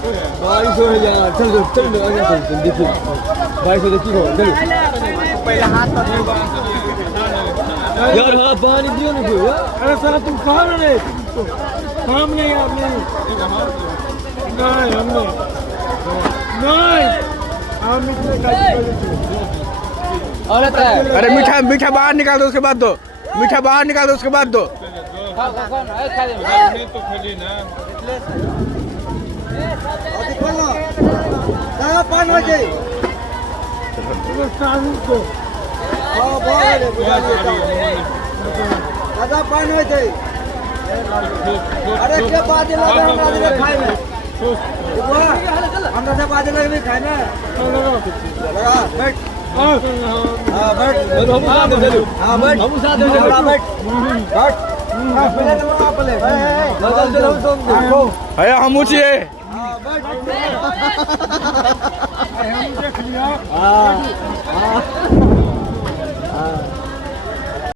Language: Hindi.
2200 यार चल चल देखिए 2200 देखिए चलो पहले हाथ यार हाँ पानी दियो ना यार अरे साला तुम कहाँ रहे काम नहीं यार नहीं हमने नहीं हम इतने अरे मीठा मीठा बाहर निकाल दो उसके बाद दो मीठा बाहर निकाल दो उसके बाद दो पान बजे दादा पान बजे अरे क्या बात लगे हमरा खाए में हमरा से बात लगे भी खाए ना लगा बैठ हां बैठ हां बैठ हम साथ बैठ बैठ पहले नंबर पहले अरे हम उठिए हां बैठ हम देख लिया हां